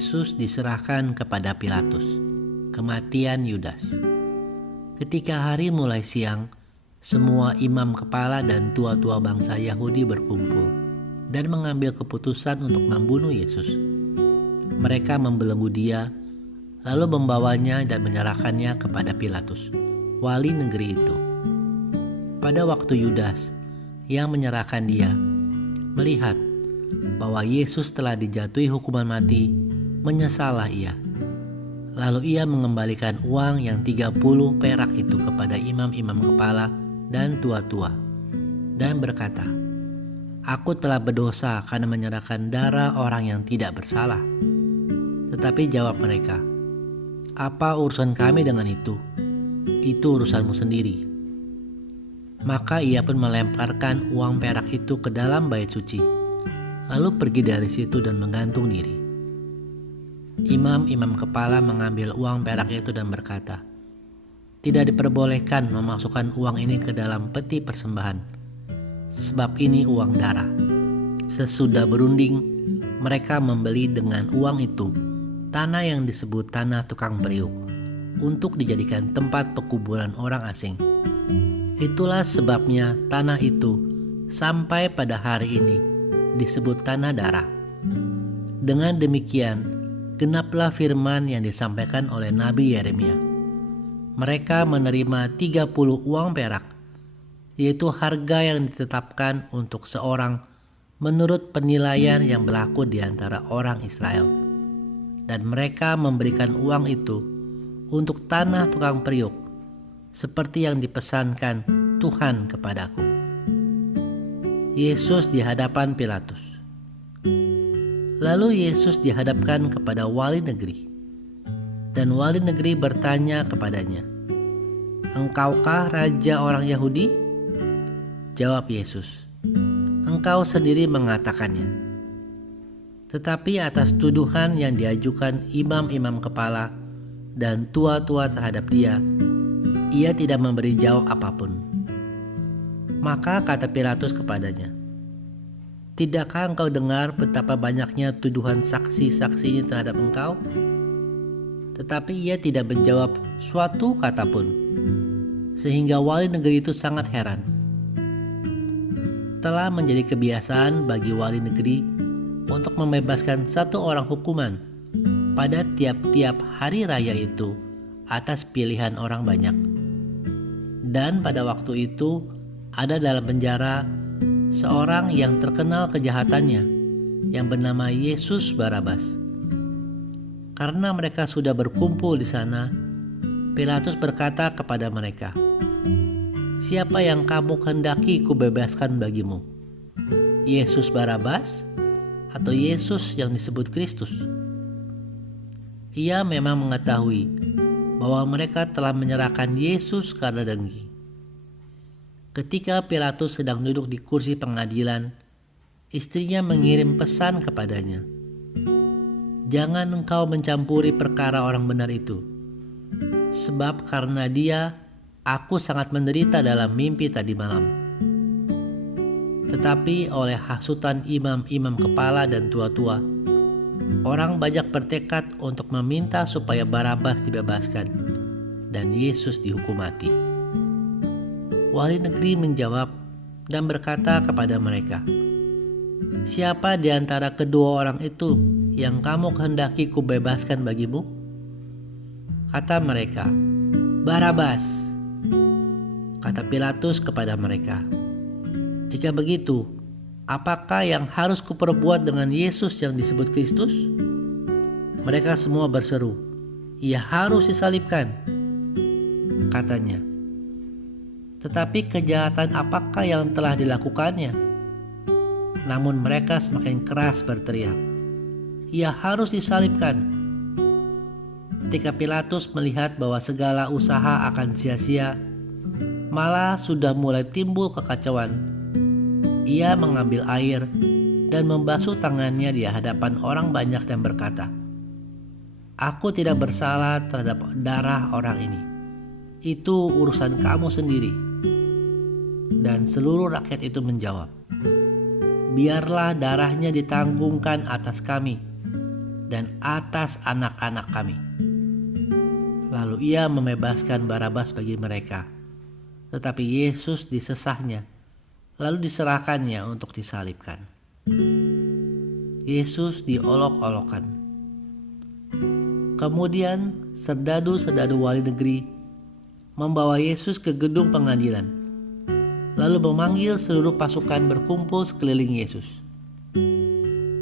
Yesus diserahkan kepada Pilatus. Kematian Yudas. Ketika hari mulai siang, semua imam kepala dan tua-tua bangsa Yahudi berkumpul dan mengambil keputusan untuk membunuh Yesus. Mereka membelenggu dia, lalu membawanya dan menyerahkannya kepada Pilatus, wali negeri itu. Pada waktu Yudas yang menyerahkan dia melihat bahwa Yesus telah dijatuhi hukuman mati, menyesallah ia. Lalu ia mengembalikan uang yang 30 perak itu kepada imam-imam kepala dan tua-tua dan berkata, "Aku telah berdosa karena menyerahkan darah orang yang tidak bersalah." Tetapi jawab mereka, "Apa urusan kami dengan itu? Itu urusanmu sendiri." Maka ia pun melemparkan uang perak itu ke dalam bait suci, lalu pergi dari situ dan menggantung diri. Imam-imam kepala mengambil uang perak itu dan berkata, "Tidak diperbolehkan memasukkan uang ini ke dalam peti persembahan, sebab ini uang darah." Sesudah berunding, mereka membeli dengan uang itu tanah yang disebut tanah tukang periuk untuk dijadikan tempat pekuburan orang asing. Itulah sebabnya tanah itu sampai pada hari ini disebut tanah darah. Dengan demikian, genaplah firman yang disampaikan oleh Nabi Yeremia. Mereka menerima 30 uang perak, yaitu harga yang ditetapkan untuk seorang menurut penilaian yang berlaku di antara orang Israel. Dan mereka memberikan uang itu untuk tanah tukang periuk, seperti yang dipesankan Tuhan kepadaku. Yesus di hadapan Pilatus. Lalu Yesus dihadapkan kepada wali negeri, dan wali negeri bertanya kepadanya, "Engkaukah raja orang Yahudi?" Jawab Yesus, "Engkau sendiri mengatakannya." Tetapi atas tuduhan yang diajukan imam-imam kepala dan tua-tua terhadap dia, ia tidak memberi jawab apapun. Maka kata Pilatus kepadanya, "Tidakkah engkau dengar betapa banyaknya tuduhan saksi-saksinya terhadap engkau?" Tetapi ia tidak menjawab suatu kata pun, sehingga wali negeri itu sangat heran. Telah menjadi kebiasaan bagi wali negeri untuk membebaskan satu orang hukuman pada tiap-tiap hari raya itu atas pilihan orang banyak. Dan pada waktu itu ada dalam penjara seorang yang terkenal kejahatannya, yang bernama Yesus Barabas. Karena mereka sudah berkumpul di sana, Pilatus berkata kepada mereka, "Siapa yang kamu kehendaki kubebaskan bagimu? Yesus Barabas atau Yesus yang disebut Kristus?" Ia memang mengetahui bahwa mereka telah menyerahkan Yesus karena dengki. Ketika Pilatus sedang duduk di kursi pengadilan, istrinya mengirim pesan kepadanya, "Jangan engkau mencampuri perkara orang benar itu, sebab karena dia, aku sangat menderita dalam mimpi tadi malam." Tetapi oleh hasutan imam-imam kepala dan tua-tua, orang banyak bertekad untuk meminta supaya Barabas dibebaskan dan Yesus dihukum mati. Wali negeri menjawab dan berkata kepada mereka, "Siapa di antara kedua orang itu yang kamu kehendaki kubebaskan bagimu?" Kata mereka, "Barabas." Kata Pilatus kepada mereka, "Jika begitu, apakah yang harus kuperbuat dengan Yesus yang disebut Kristus?" Mereka semua berseru, "Ia harus disalibkan." Katanya, "Tetapi kejahatan apakah yang telah dilakukannya?" Namun mereka semakin keras berteriak, "Ia harus disalibkan." Ketika Pilatus melihat bahwa segala usaha akan sia-sia, malah sudah mulai timbul kekacauan, ia mengambil air dan membasuh tangannya di hadapan orang banyak dan berkata, "Aku tidak bersalah terhadap darah orang ini. Itu urusan kamu sendiri." Dan seluruh rakyat itu menjawab, "Biarlah darahnya ditanggungkan atas kami dan atas anak-anak kami." Lalu ia membebaskan Barabas bagi mereka. Tetapi Yesus disesahnya, lalu diserahkannya untuk disalibkan. Yesus diolok-olokkan. Kemudian serdadu-serdadu wali negeri membawa Yesus ke gedung pengadilan, lalu memanggil seluruh pasukan berkumpul sekeliling Yesus.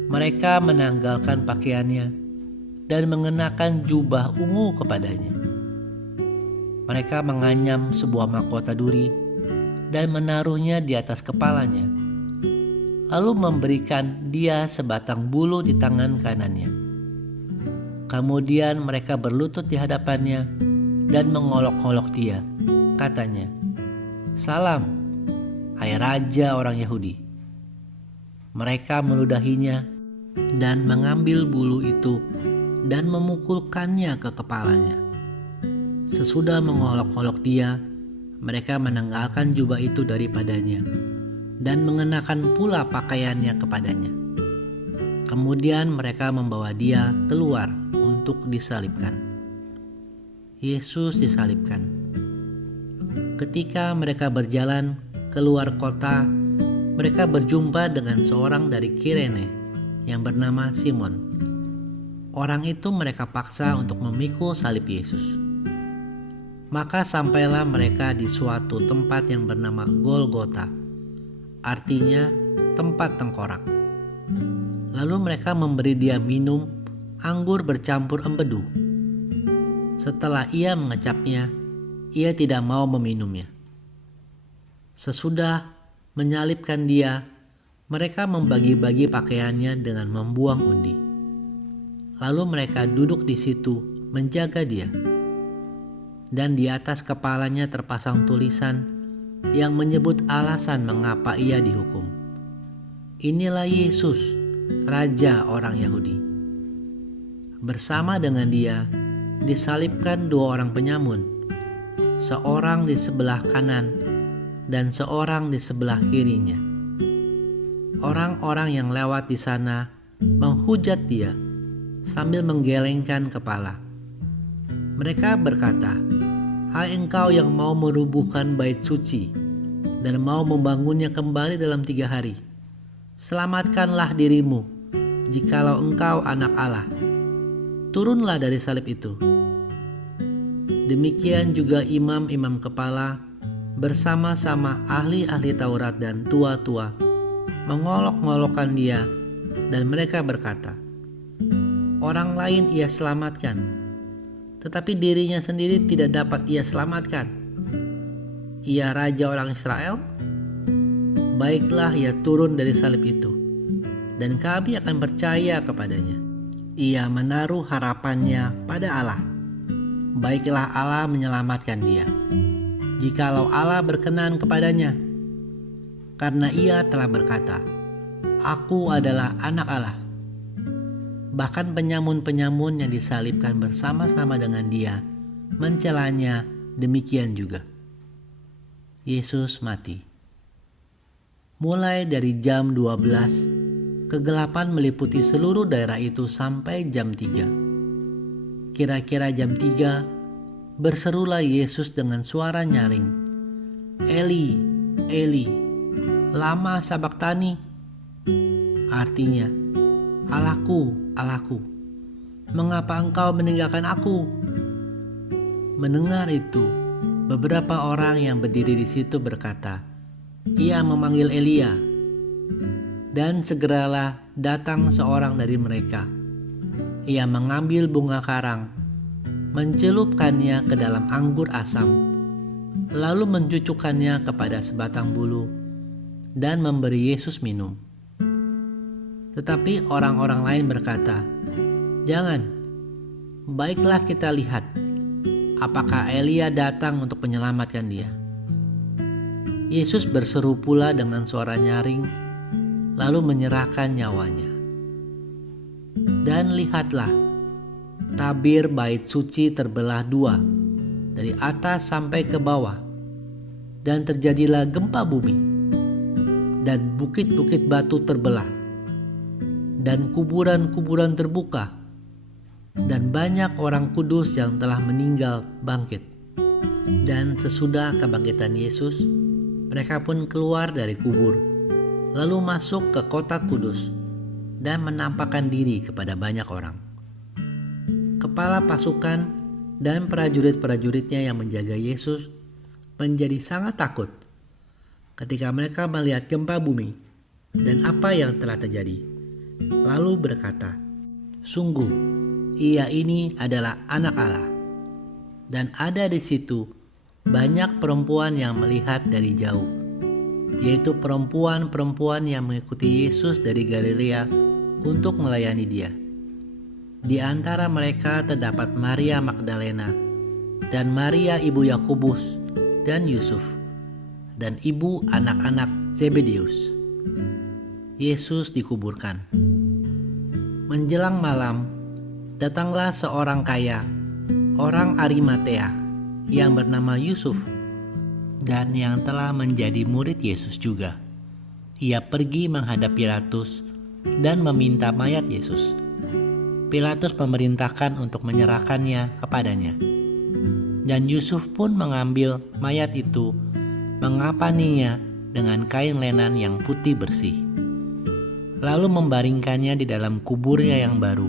Mereka menanggalkan pakaiannya dan mengenakan jubah ungu kepadanya. Mereka menganyam sebuah mahkota duri dan menaruhnya di atas kepalanya, lalu memberikan dia sebatang bulu di tangan kanannya. Kemudian mereka berlutut di hadapannya dan mengolok-olok dia. Katanya, "Salam, hai Raja orang Yahudi." Mereka meludahinya dan mengambil bulu itu dan memukulkannya ke kepalanya. Sesudah mengolok-olok dia, mereka menanggalkan jubah itu daripadanya dan mengenakan pula pakaiannya kepadanya. Kemudian mereka membawa dia keluar untuk disalibkan. Yesus disalibkan. Ketika mereka berjalan keluar kota, mereka berjumpa dengan seorang dari Kirene yang bernama Simon. Orang itu mereka paksa untuk memikul salib Yesus. Maka sampailah mereka di suatu tempat yang bernama Golgota, artinya tempat tengkorak. Lalu mereka memberi dia minum anggur bercampur empedu. Setelah ia mengecapnya, ia tidak mau meminumnya. Sesudah menyalibkan dia, mereka membagi-bagi pakaiannya dengan membuang undi. Lalu mereka duduk di situ menjaga dia. Dan di atas kepalanya terpasang tulisan yang menyebut alasan mengapa ia dihukum. "Inilah Yesus, Raja orang Yahudi." Bersama dengan dia disalibkan dua orang penyamun, seorang di sebelah kanan dan seorang di sebelah kirinya. Orang-orang yang lewat di sana menghujat dia sambil menggelengkan kepala. Mereka berkata, "Hai engkau yang mau merubuhkan bait suci dan mau membangunnya kembali dalam 3 hari, selamatkanlah dirimu jikalau engkau anak Allah. Turunlah dari salib itu." Demikian juga imam-imam kepala bersama-sama ahli-ahli Taurat dan tua-tua mengolok-ngolokkan dia, dan mereka berkata, "Orang lain ia selamatkan, tetapi dirinya sendiri tidak dapat ia selamatkan. Ia Raja orang Israel? Baiklah ia turun dari salib itu, dan kami akan percaya kepadanya. Ia menaruh harapannya pada Allah. Baiklah Allah menyelamatkan dia, jikalau Allah berkenan kepadanya. Karena ia telah berkata, 'Aku adalah anak Allah.'" Bahkan penyamun-penyamun yang disalibkan bersama-sama dengan dia mencelanya demikian juga. Yesus mati. Mulai dari jam 12, kegelapan meliputi seluruh daerah itu sampai jam 3. Kira-kira jam 3, berserulah Yesus dengan suara nyaring, "Eli, Eli, lama sabachthani?" Artinya, "Allahku, Allahku, mengapa engkau meninggalkan aku?" Mendengar itu, beberapa orang yang berdiri di situ berkata, "Ia memanggil Elia." Dan segeralah datang seorang dari mereka. Ia mengambil bunga karang, mencelupkannya ke dalam anggur asam, lalu mencucukkannya kepada sebatang bulu, dan memberi Yesus minum. Tetapi orang-orang lain berkata, "Jangan, baiklah kita lihat apakah Elia datang untuk menyelamatkan dia." Yesus berseru pula dengan suara nyaring, lalu menyerahkan nyawanya. Dan lihatlah, tabir bait suci terbelah 2 dari atas sampai ke bawah, dan terjadilah gempa bumi, dan bukit-bukit batu terbelah, dan kuburan-kuburan terbuka, dan banyak orang kudus yang telah meninggal bangkit. Dan sesudah kebangkitan Yesus, mereka pun keluar dari kubur, lalu masuk ke kota kudus dan menampakkan diri kepada banyak orang. Kepala pasukan dan prajurit-prajuritnya yang menjaga Yesus menjadi sangat takut ketika mereka melihat gempa bumi dan apa yang telah terjadi. Lalu berkata, "Sungguh, Ia ini adalah Anak Allah." Dan ada di situ banyak perempuan yang melihat dari jauh, yaitu perempuan-perempuan yang mengikuti Yesus dari Galilea untuk melayani Dia. Di antara mereka terdapat Maria Magdalena dan Maria ibu Yakobus dan Yusuf dan ibu anak-anak Zebedeus. Yesus dikuburkan. Menjelang malam, datanglah seorang kaya, orang Arimatea, yang bernama Yusuf, dan yang telah menjadi murid Yesus juga. Ia pergi menghadap Pilatus dan meminta mayat Yesus. Pilatus memerintahkan untuk menyerahkannya kepadanya. Dan Yusuf pun mengambil mayat itu, mengapaninya dengan kain lenan yang putih bersih, lalu membaringkannya di dalam kuburnya yang baru,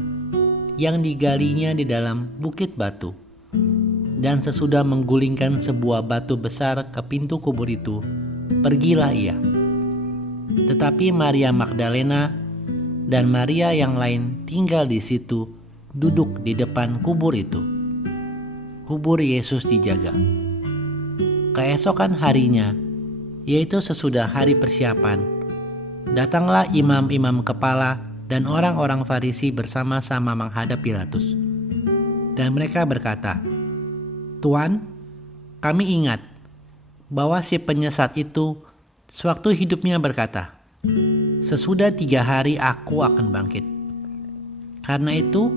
yang digalinya di dalam bukit batu. Dan sesudah menggulingkan sebuah batu besar ke pintu kubur itu, pergilah ia. Tetapi Maria Magdalena dan Maria yang lain tinggal di situ, duduk di depan kubur itu. Kubur Yesus dijaga. Keesokan harinya, yaitu sesudah hari persiapan, datanglah imam-imam kepala dan orang-orang Farisi bersama-sama menghadap Pilatus. Dan mereka berkata, "Tuan, kami ingat bahwa si penyesat itu sewaktu hidupnya berkata, 'Sesudah 3 hari aku akan bangkit.' Karena itu,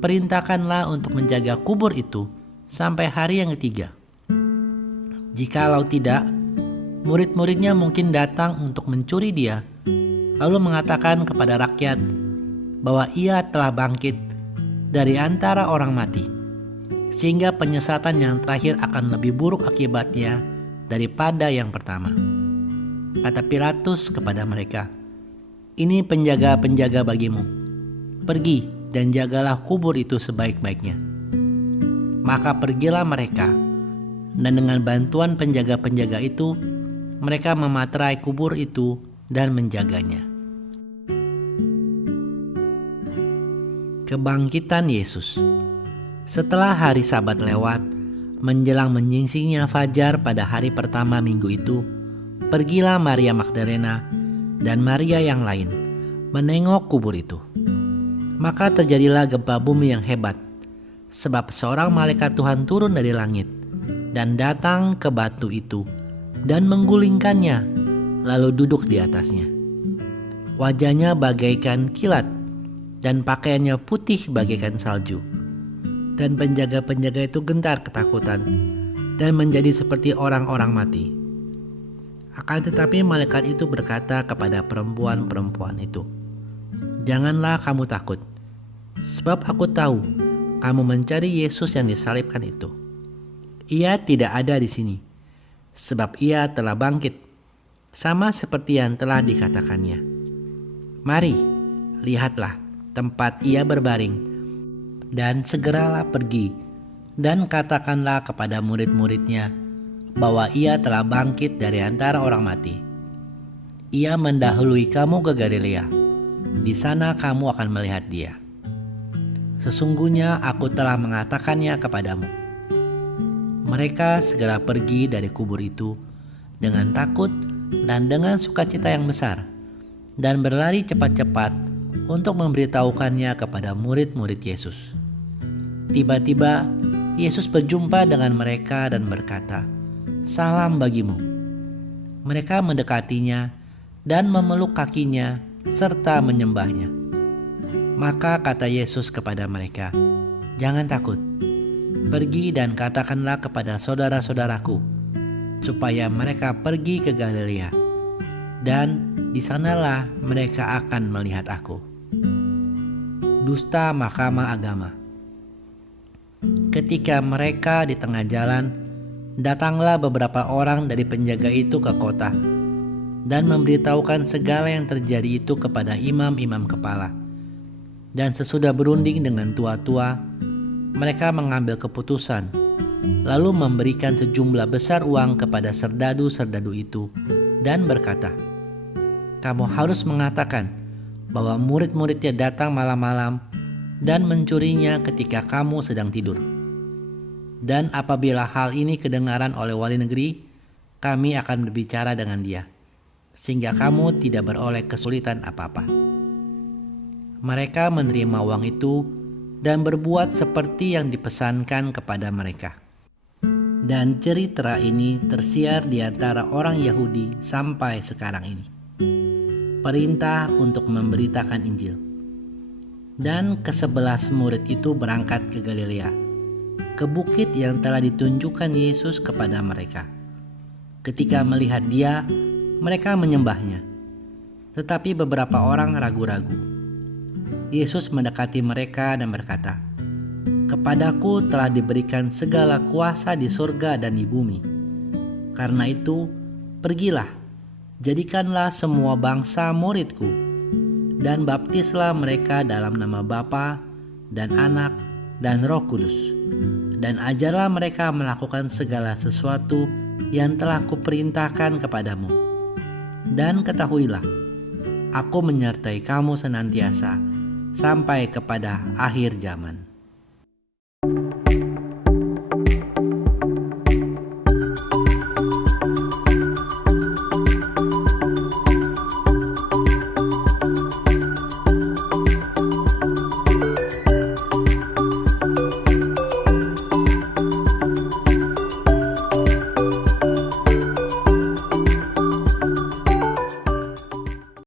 perintahkanlah untuk menjaga kubur itu sampai hari yang ketiga. Jikalau tidak, murid-muridnya mungkin datang untuk mencuri Dia, lalu mengatakan kepada rakyat bahwa Ia telah bangkit dari antara orang mati, sehingga penyesatan yang terakhir akan lebih buruk akibatnya daripada yang pertama." Kata Pilatus kepada mereka, "Ini penjaga-penjaga bagimu. Pergi dan jagalah kubur itu sebaik-baiknya." Maka pergilah mereka, dan dengan bantuan penjaga-penjaga itu, mereka mematerai kubur itu dan menjaganya. Kebangkitan Yesus. Setelah hari Sabat lewat, menjelang menyingsingnya fajar pada hari pertama minggu itu, pergilah Maria Magdalena dan Maria yang lain menengok kubur itu. Maka terjadilah gempa bumi yang hebat, sebab seorang malaikat Tuhan turun dari langit dan datang ke batu itu dan menggulingkannya, lalu duduk di atasnya. Wajahnya bagaikan kilat dan pakaiannya putih bagaikan salju. Dan penjaga-penjaga itu gentar ketakutan dan menjadi seperti orang-orang mati. Akan tetapi malaikat itu berkata kepada perempuan-perempuan itu, "Janganlah kamu takut, sebab aku tahu kamu mencari Yesus yang disalibkan itu. Ia tidak ada di sini, sebab Ia telah bangkit, sama seperti yang telah dikatakannya. Mari, lihatlah tempat Ia berbaring, dan segeralah pergi dan katakanlah kepada murid-muridnya bahwa Ia telah bangkit dari antara orang mati. Ia mendahului kamu ke Galilea. Di sana kamu akan melihat Dia. Sesungguhnya aku telah mengatakannya kepadamu." Mereka segera pergi dari kubur itu dengan takut dan dengan sukacita yang besar, dan berlari cepat-cepat untuk memberitahukannya kepada murid-murid Yesus. Tiba-tiba Yesus berjumpa dengan mereka dan berkata, "Salam bagimu." Mereka mendekatinya dan memeluk kakinya serta menyembahnya. Maka kata Yesus kepada mereka, "Jangan takut. Pergi dan katakanlah kepada saudara-saudaraku supaya mereka pergi ke Galilea, dan di sanalah mereka akan melihat aku." Dusta Mahkamah Agama. Ketika mereka di tengah jalan, datanglah beberapa orang dari penjaga itu ke kota dan memberitahukan segala yang terjadi itu kepada imam-imam kepala. Dan sesudah berunding dengan tua-tua, mereka mengambil keputusan, lalu memberikan sejumlah besar uang kepada serdadu-serdadu itu dan berkata, "Kamu harus mengatakan bahwa murid-muridnya datang malam-malam dan mencurinya ketika kamu sedang tidur. Dan apabila hal ini kedengaran oleh wali negeri, kami akan berbicara dengan dia, sehingga kamu tidak beroleh kesulitan apa-apa." Mereka menerima uang itu dan berbuat seperti yang dipesankan kepada mereka. Dan cerita ini tersiar di antara orang Yahudi sampai sekarang ini. Perintah untuk memberitakan Injil. Dan ke-11 murid itu berangkat ke Galilea, ke bukit yang telah ditunjukkan Yesus kepada mereka. Ketika melihat Dia, mereka menyembahnya. Tetapi beberapa orang ragu-ragu. Yesus mendekati mereka dan berkata, "Kepadaku telah diberikan segala kuasa di surga dan di bumi. Karena itu, pergilah, jadikanlah semua bangsa muridku, dan baptislah mereka dalam nama Bapa dan Anak dan Roh Kudus, dan ajarlah mereka melakukan segala sesuatu yang telah kuperintahkan kepadamu. Dan ketahuilah, aku menyertai kamu senantiasa sampai kepada akhir zaman."